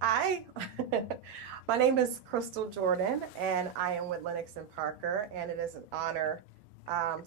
Hi, my name is Christal Jordan, and I am with Lenox and Parker, and it is an honor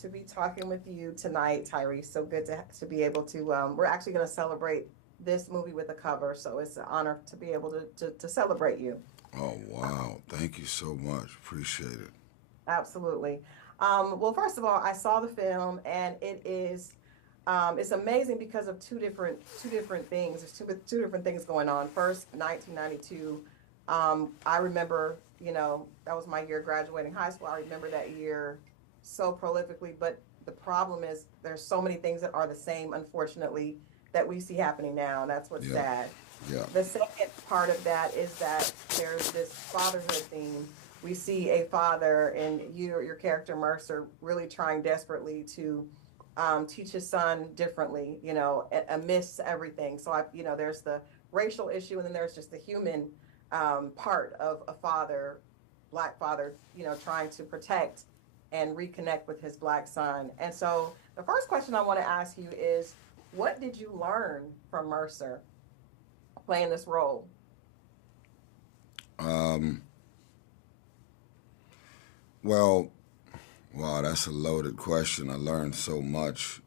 to be talking with you tonight, Tyrese. So good to be able to. We're actually going to celebrate this movie with a cover, so it's an honor to be able to celebrate you. Oh, wow. Thank you so much. Appreciate it. Absolutely. Well, first of all, I saw the film, and it's amazing because of two different things. There's two different things going on. First, 1992. I remember, that was my year graduating high school. I remember that year so prolifically. But the problem is, there's so many things that are the same, unfortunately, that we see happening now, and that's what's Yeah, sad. yeah, The second part of that is that there's this fatherhood theme. We see a father and your character Mercer really trying desperately to teach his son differently, amidst everything. So there's the racial issue, and then there's just the human part of a father, black father, trying to protect and reconnect with his black son. And so the first question I want to ask you is, what did you learn from Mercer playing this role? Um, well, wow, that's a loaded question. I learned so much.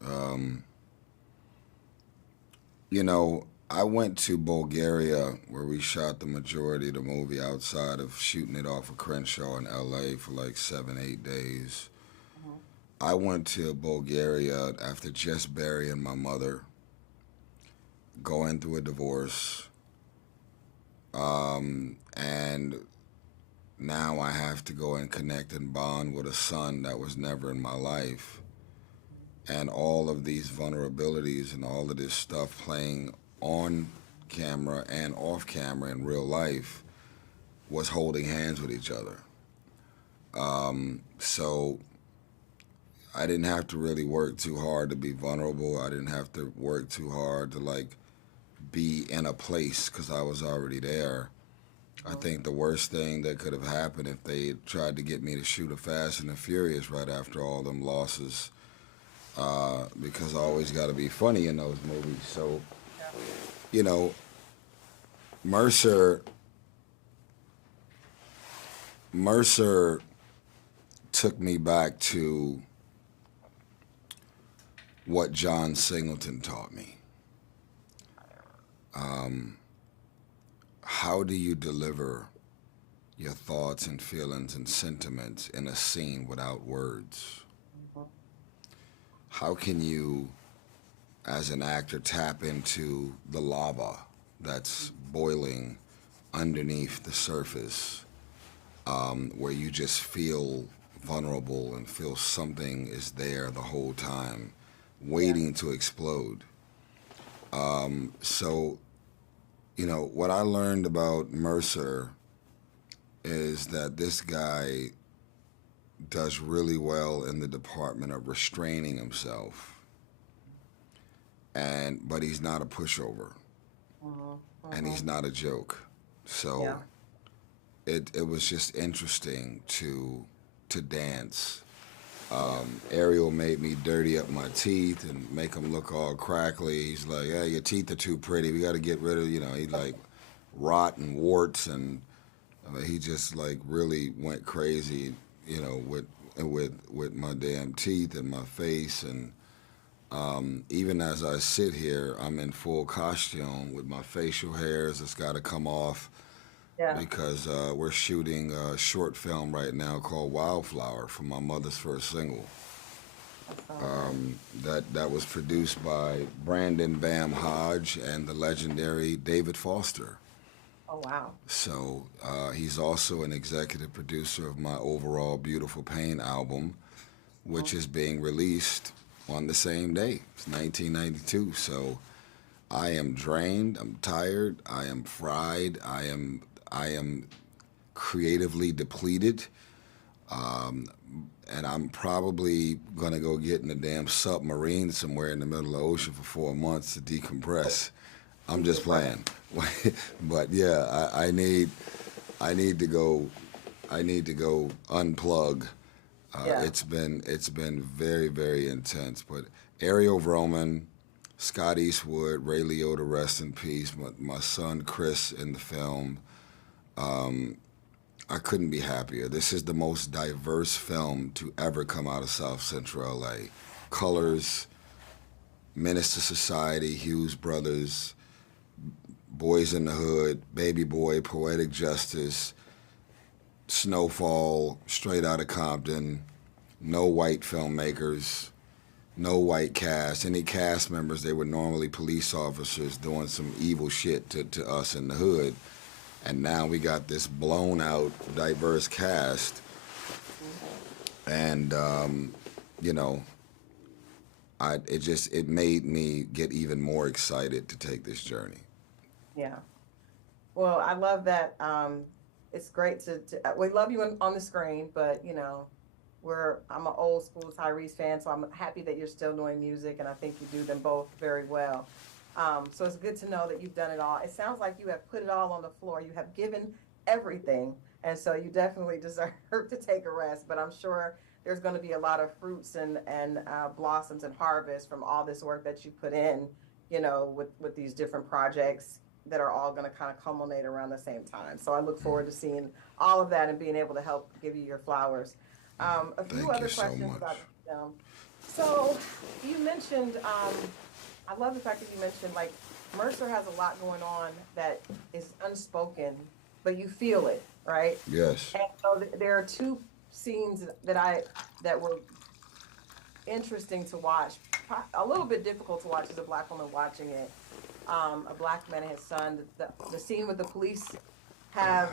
I went to Bulgaria where we shot the majority of the movie outside of shooting it off of Crenshaw in LA for like 7, 8 days. Mhm. I went to Bulgaria after just burying my mother, going through a divorce, and now I have to go and connect and bond with a son that was never in my life. And all of these vulnerabilities and all of this stuff playing on camera and off camera in real life was holding hands with each other. So I didn't have to really work too hard to be vulnerable. I didn't have to work too hard to like be in a place because I was already there. I Mhm. think the worst thing that could have happened if they had tried to get me to shoot a Fast and the Furious right after all them losses, because I always got to be funny in those movies. So, Yeah. you know, Mercer, Mercer took me back to what John Singleton taught me. Um, how do you deliver your thoughts and feelings and sentiments in a scene without words? Mhm. How can you as an actor tap into the lava that's boiling underneath the surface, where you just feel vulnerable and feel something is there the whole time Yeah. waiting to explode. So, what I learned about Mercer is that this guy does really well in the department of restraining himself, but he's not a pushover Mhm. and he's Mhm. not a joke. So Yeah. it was just interesting to dance. Yeah. Ariel made me dirty up my teeth and make them look all crackly. He's like, "Yeah, your teeth are too pretty. We got to get rid of." He like rot and warts, and he just like really went crazy. With my damn teeth and my face, and even as I sit here, I'm in full costume with my facial hairs that's got to come off Yeah. because we're shooting a short film right now called Wildflower for my mother's first single. That's all right. That was produced by Brandon Bam Hodge and the legendary David Foster. Oh, wow. So he's also an executive producer of my overall Beautiful Pain album, which Mhm. is being released on the same day. It's 1992. So I am drained. I'm tired. I am fried. I am creatively depleted. Um, and I'm probably gonna go get in a damn submarine somewhere in the middle of the ocean for 4 months to decompress. I'm just Decompress. playing, but yeah, I need to go. I need to go unplug. Yeah. It's been very intense. But Ariel Vroman, Scott Eastwood, Ray Liotta, rest in peace. My son Chris in the film. I couldn't be happier. This is the most diverse film to ever come out of South Central LA. Colors, Menace to Society, Hughes Brothers, Boys in the Hood, Baby Boy, Poetic Justice, Snowfall, Straight Outta Compton, no white filmmakers, no white cast. Any cast members, they were normally police officers doing some evil shit to us in the hood. And now we got this blown out, diverse cast. And, you know, it made me get even more excited to take this journey. Yeah. Well, I love that. It's great we love you on the screen, but you know, I'm an old school Tyrese fan, so I'm happy that you're still doing music, and I think you do them both very well. So it's good to know that you've done it all. It sounds like you have put it all on the floor. You have given everything, and so you definitely deserve to take a rest. But I'm sure there's going to be a lot of fruits and blossoms and harvest from all this work that you put in, you know, with these different projects that are all going to kind of culminate around the same time. So I look forward to seeing all of that and being able to help give you your flowers. A few other questions about the film. So you mentioned, I love the fact that you mentioned, like, Mercer has a lot going on that is unspoken, but you feel it, right? Yes. And so there are two scenes that were interesting to watch, a little bit difficult to watch as a Black woman watching it. A Black man and his son. The scene with the police have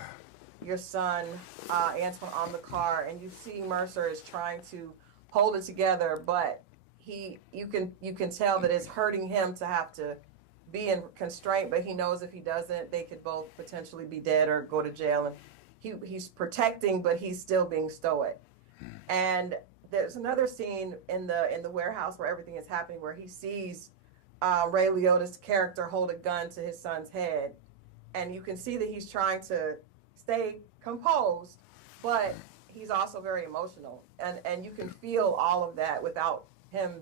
your son, Antoine, on the car, and you see Mercer is trying to hold it together, but you can tell that it's hurting him to have to be in constraint, but he knows if he doesn't, they could both potentially be dead or go to jail, and he's protecting, but he's still being stoic. And there's another scene in the warehouse where everything is happening, where he sees Ray Liotta's character hold a gun to his son's head, and you can see that he's trying to stay composed, but he's also very emotional, and you can feel all of that without him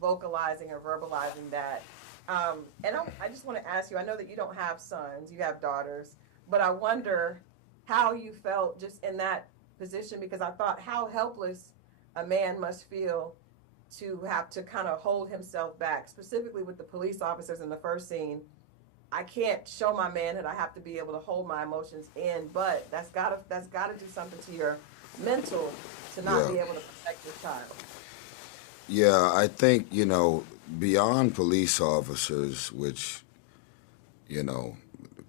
vocalizing or verbalizing that. And I just want to ask you, I know that you don't have sons, you have daughters, but I wonder how you felt just in that position, because I thought how helpless a man must feel to have to kind of hold himself back, specifically with the police officers in the first scene. I can't show my manhood. I have to be able to hold my emotions in, but that's gotta do something to your mental to not be able to protect your child. Yeah, I think, you know, beyond police officers, which, you know,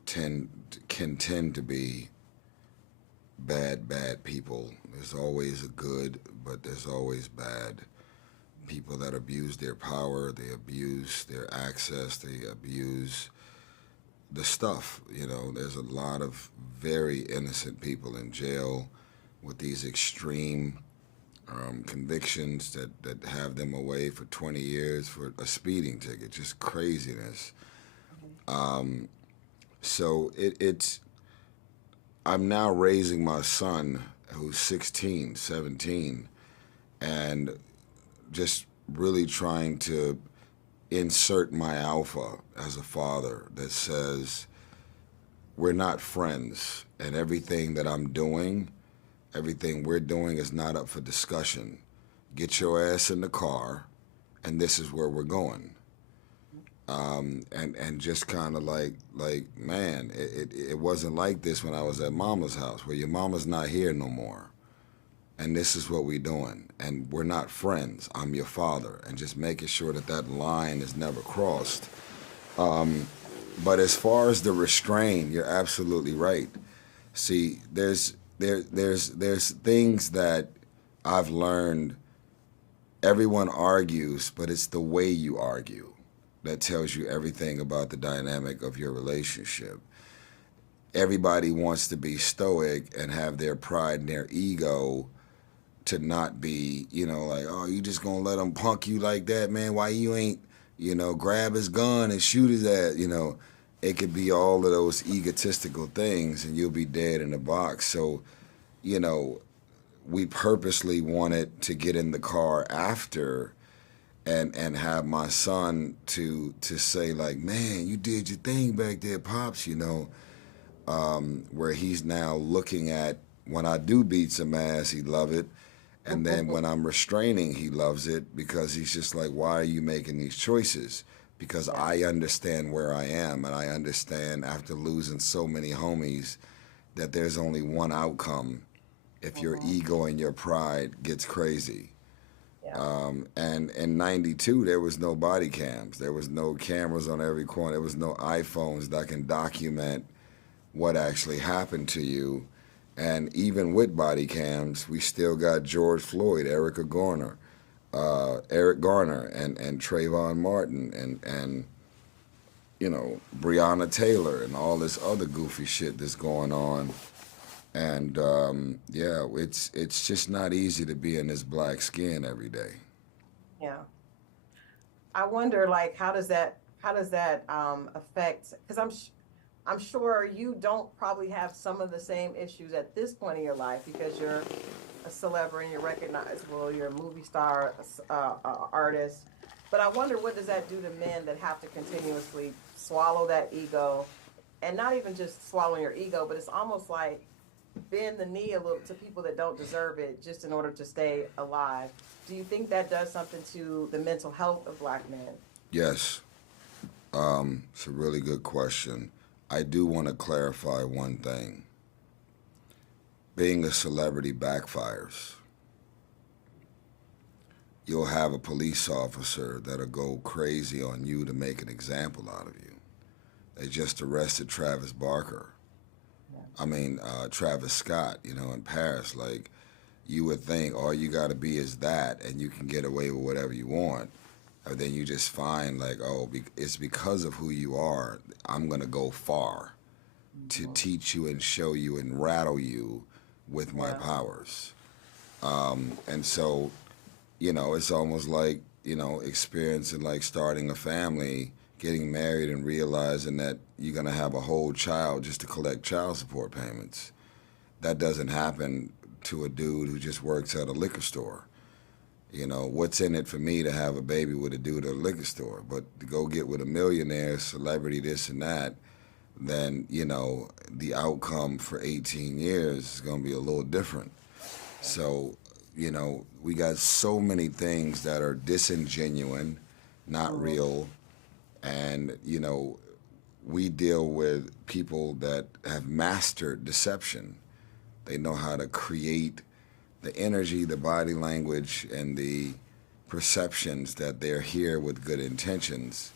can tend to be bad people. There's always a good, but there's always bad. People that abuse their power, they abuse their access, they abuse the stuff. You know, there's a lot of very innocent people in jail with these extreme convictions that have them away for 20 years for a speeding ticket. Just craziness. So it's I'm now raising my son who's 16, 17, and just really trying to insert my alpha as a father that says we're not friends, and everything that I'm doing, everything we're doing is not up for discussion. Get your ass in the car, and this is where we're going. And just kind of like man, it wasn't like this when I was at mama's house, where your mama's not here no more. And this is what we're doing. And we're not friends. I'm your father. And just making sure that line is never crossed. But as far as the restraint, you're absolutely right. See, there's things that I've learned. Everyone argues, but it's the way you argue that tells you everything about the dynamic of your relationship. Everybody wants to be stoic and have their pride and their ego to not be, you know, like, oh, you just gonna let him punk you like that, man? Why you ain't, you know, grab his gun and shoot his ass? You know, it could be all of those egotistical things, and you'll be dead in the box. So, you know, we purposely wanted to get in the car after and have my son to say like, man, you did your thing back there, pops. Where he's now looking at when I do beat some ass, he love it. And then when I'm restraining, he loves it because he's just like, why are you making these choices? Because I understand where I am, and I understand after losing so many homies that there's only one outcome if your ego and your pride gets crazy. And in 92, there was no body cams. There was no cameras on every corner. There was no iPhones that can document what actually happened to you. And even with body cams, we still got George Floyd, Eric Garner, and Trayvon Martin, and Breonna Taylor, and all this other goofy shit that's going on. And it's just not easy to be in this black skin every day. Yeah. I wonder, like, how does that affect? Because I'm sure you don't probably have some of the same issues at this point in your life because you're a celebrity, you're recognizable, you're a movie star, artist. But I wonder, what does that do to men that have to continuously swallow that ego, and not even just swallowing your ego, but it's almost like bend the knee a little to people that don't deserve it just in order to stay alive. Do you think that does something to the mental health of black men? Yes, it's a really good question. I do want to clarify one thing. Being a celebrity backfires. You'll have a police officer that'll go crazy on you to make an example out of you. They just arrested Travis Barker. Travis Scott, in Paris. Like, you would think all you got to be is that, and you can get away with whatever you want. Or then you just find, like, it's because of who you are. I'm going to go far to teach you and show you and rattle you with my powers. And so, it's almost like, experiencing like starting a family, getting married, and realizing that you're going to have a whole child just to collect child support payments. That doesn't happen to a dude who just works at a liquor store. What's in it for me to have a baby with a dude at a liquor store? But to go get with a millionaire, celebrity, this and that, then, the outcome for 18 years is going to be a little different. So, we got so many things that are disingenuine, not real, and, we deal with people that have mastered deception. They know how to create the energy, the body language, and the perceptions that they're here with good intentions,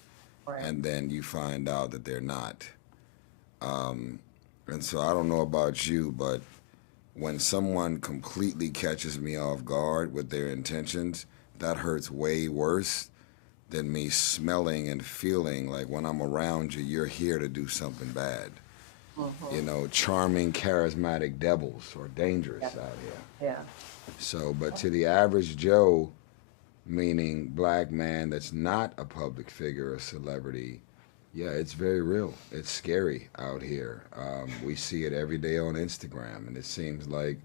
and then you find out that they're not. And so I don't know about you, but when someone completely catches me off guard with their intentions, that hurts way worse than me smelling and feeling like when I'm around you, you're here to do something bad. Charming, charismatic devils are dangerous out here. Yeah. So, but to the average Joe, meaning black man that's not a public figure or celebrity, yeah, it's very real. It's scary out here. We see it every day on Instagram, and it seems like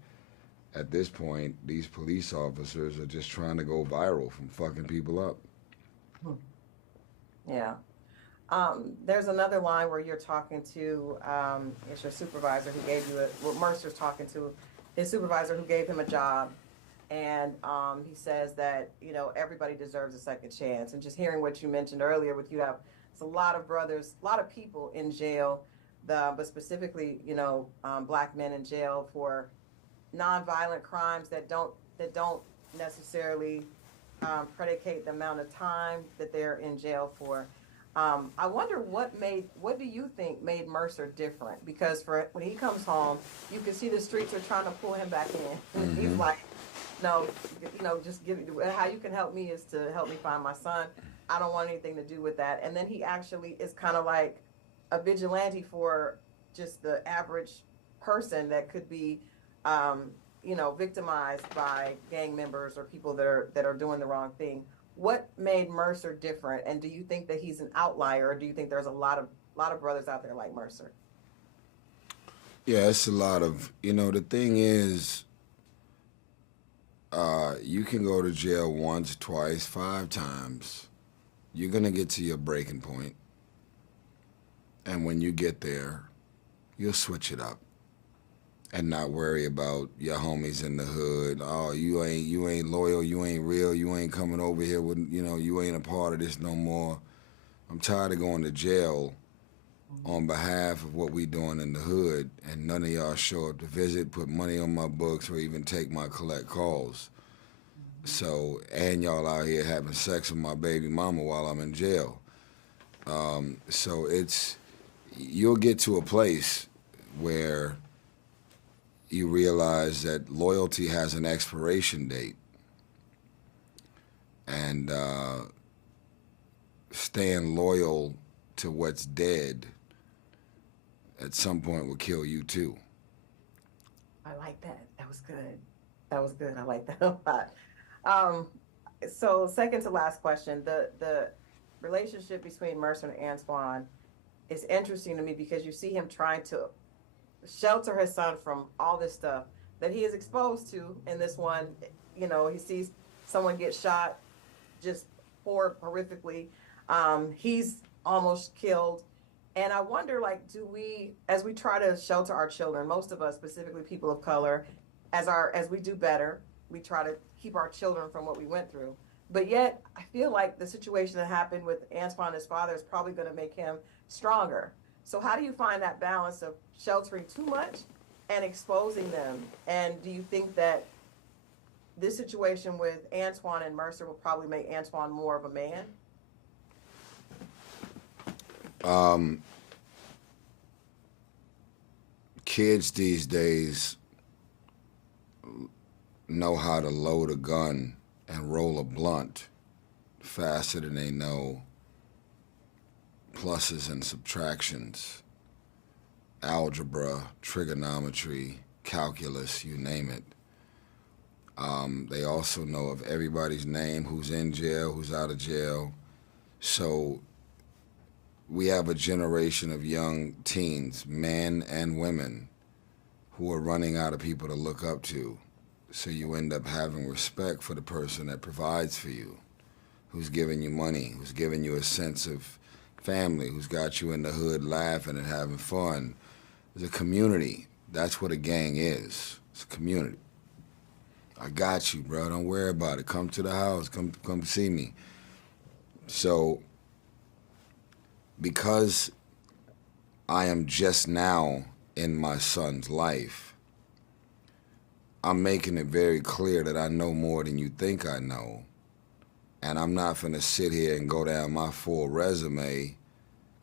at this point, these police officers are just trying to go viral from fucking people up. Yeah. There's another line where you're talking to, it's your supervisor who gave you Mercer's talking to his supervisor who gave him a job. And he says that, everybody deserves a second chance. And just hearing what you mentioned earlier with it's a lot of brothers, a lot of people in jail, but specifically, black men in jail for nonviolent crimes that don't necessarily predicate the amount of time that they're in jail for. I wonder what do you think made Mercer different? Because when he comes home, you can see the streets are trying to pull him back in. Mm-hmm. He's like, no, just how you can help me is to help me find my son. I don't want anything to do with that. And then he actually is kind of like a vigilante for just the average person that could be, victimized by gang members or people that are doing the wrong thing. What made Mercer different, and do you think that he's an outlier, or do you think there's a lot of brothers out there like Mercer? Yeah, it's a lot of, the thing is, You can go to jail once, twice, 5 times. You're gonna get to your breaking point, and when you get there, you'll switch it up and not worry about your homies in the hood. Oh, you ain't loyal, you ain't real, you ain't coming over here with you ain't a part of this no more. I'm tired of going to jail on behalf of what we doing in the hood, and none of y'all show up to visit, put money on my books, or even take my collect calls. So, and y'all out here having sex with my baby mama while I'm in jail. So you'll get to a place where you realize that loyalty has an expiration date, and staying loyal to what's dead at some point will kill you too. I like that. That was good. That was good. I like that a lot. Um, so second to last question, the relationship between Mercer and Antoine is interesting to me because you see him trying to shelter his son from all this stuff that he is exposed to in this one. He sees someone get shot just horrifically. He's almost killed. And I wonder, like, as we try to shelter our children, most of us, specifically people of color, as we do better, we try to keep our children from what we went through. But yet, I feel like the situation that happened with Antoine and his father is probably going to make him stronger. So how do you find that balance of sheltering too much and exposing them? And do you think that this situation with Antoine and Mercer will probably make Antoine more of a man? Kids these days know how to load a gun and roll a blunt faster than they know pluses and subtractions, algebra, trigonometry, calculus, you name it. They also know of everybody's name, who's in jail, who's out of jail. So we have a generation of young teens, men and women, who are running out of people to look up to. So you end up having respect for the person that provides for you, who's giving you money, who's giving you a sense of family, who's got you in the hood laughing and having fun. It's a community. That's what a gang is. It's a community. I got you, bro. Don't worry about it. Come to the house. Come see me. So because I am just now in my son's life, I'm making it very clear that I know more than you think I know. And I'm not finna sit here and go down my full resume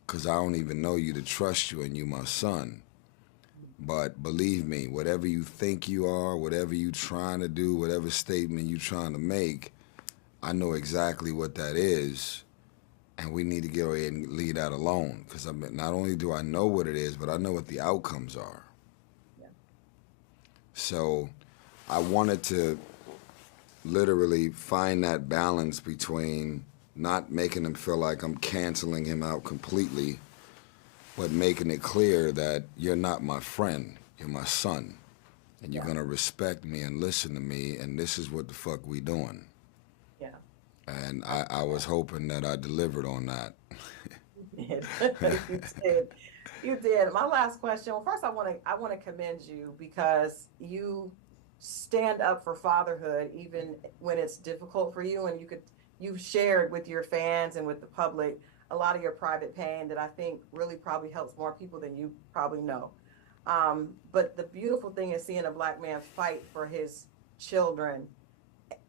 because I don't even know you to trust you and you my son. But believe me, whatever you think you are, whatever you trying to do, whatever statement you trying to make, I know exactly what that is. And we need to get away and leave that alone. Because not only do I know what it is, but I know what the outcomes are. Yeah. So I wanted to literally find that balance between not making him feel like I'm canceling him out completely, but making it clear that you're not my friend, you're my son. And you're gonna respect me and listen to me, and this is what the fuck we doing. Yeah. And I was hoping that I delivered on that. You did. You did. You did. My last question. Well, first I want to commend you because you stand up for fatherhood even when it's difficult for you, and you've shared with your fans and with the public a lot of your private pain that I think really probably helps more people than you probably know. But the beautiful thing is seeing a Black man fight for his children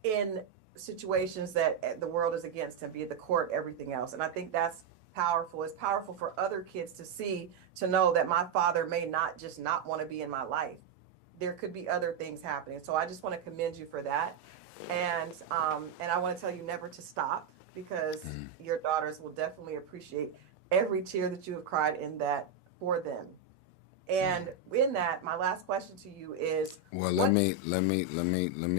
in situations that the world is against him, be it the court, everything else. And I think that's powerful. It's powerful for other kids to see, to know that my father may not just not want to be in my life. There could be other things happening. So I just want to commend you for that. And I want to tell you never to stop, because your daughters will definitely appreciate every tear that you have cried in that for them. And in that, my last question to you is, well, let me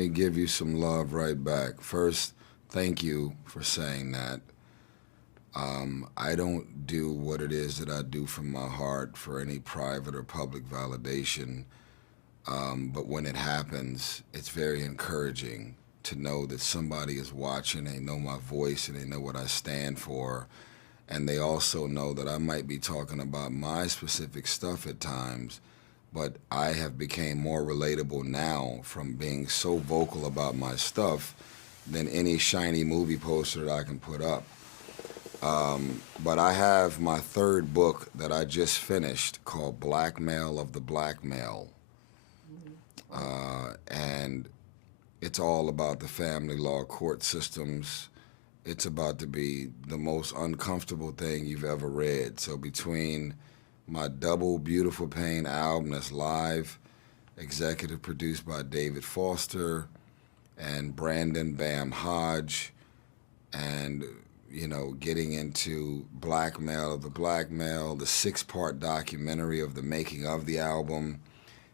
give you some love right back. First, thank you for saying that. I don't do what it is that I do from my heart for any private or public validation. But when it happens, it's very encouraging to know that somebody is watching. They know my voice and they know what I stand for. And they also know that I might be talking about my specific stuff at times, but I have become more relatable now from being so vocal about my stuff than any shiny movie poster that I can put up. But I have my third book that I just finished called Blackmail of the Blackmail. And it's all about the family law court systems. It's about to be the most uncomfortable thing you've ever read. So between my double Beautiful Pain album that's live, executive produced by David Foster and Brandon Bam Hodge, and getting into Blackmail of the Blackmail, the 6-part documentary of the making of the album,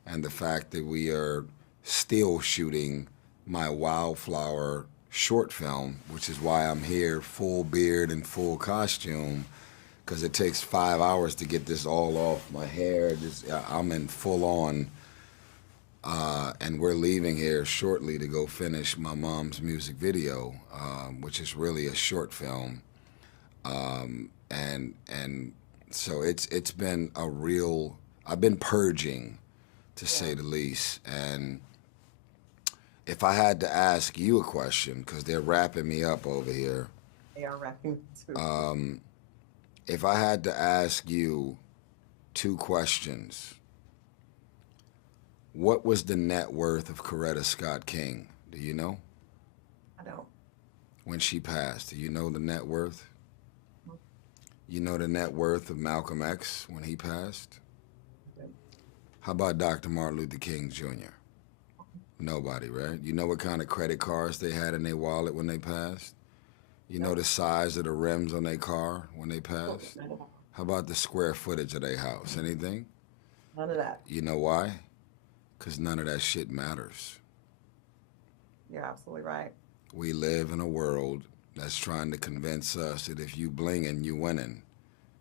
and the fact that we are still shooting my Wildflower short film, which is why I'm here, full beard and full costume, because it takes 5 hours to get this all off my hair. I'm in full on, and we're leaving here shortly to go finish my mom's music video, which is really a short film, and so it's been a real. I've been purging, to say the least, and if I had to ask you a question, because they're wrapping me up over here. They are wrapping too. If I had to ask you 2 questions, what was the net worth of Coretta Scott King? Do you know? I don't. When she passed, do you know the net worth? You know the net worth of Malcolm X when he passed? How about Dr. Martin Luther King Jr.? Nobody, right? You know what kind of credit cards they had in their wallet when they passed? You know the size of the rims on their car when they passed? How about the square footage of their house? Anything? None of that. You know why? Because none of that shit matters. You're absolutely right. We live in a world that's trying to convince us that if you blinging, you winning.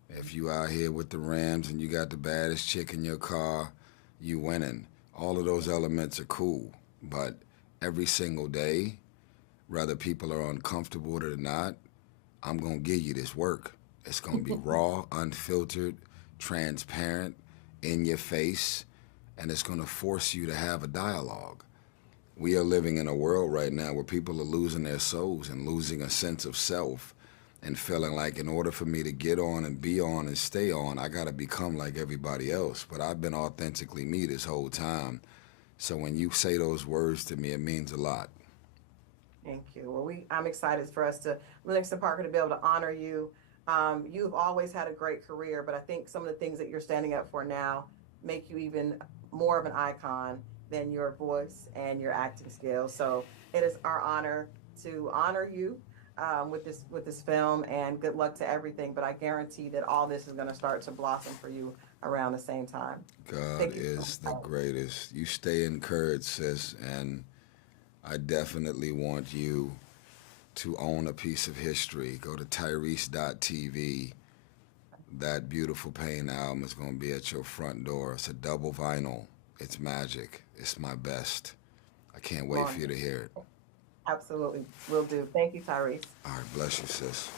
If you out here with the Rams and you got the baddest chick in your car, you winning. All of those elements are cool, but every single day, whether people are uncomfortable with it or not, I'm going to give you this work. It's going to be raw, unfiltered, transparent, in your face, and it's going to force you to have a dialogue. We are living in a world right now where people are losing their souls and losing a sense of self and feeling like in order for me to get on and be on and stay on, I got to become like everybody else. But I've been authentically me this whole time. So when you say those words to me, it means a lot. Thank you. Well, I'm excited for us to, Lenox Parker, to be able to honor you. You've always had a great career, but I think some of the things that you're standing up for now make you even more of an icon than your voice and your acting skills. So it is our honor to honor you with this film, and good luck to everything. But I guarantee that all this is going to start to blossom for you around the same time. God is the greatest. You stay encouraged, sis, and I definitely want you to own a piece of history. Go to Tyrese.tv. That Beautiful Pain album is going to be at your front door. It's a double vinyl. It's magic. It's my best. I can't wait for you to hear it. Absolutely. Will do. Thank you, Tyrese. All right, bless you, sis.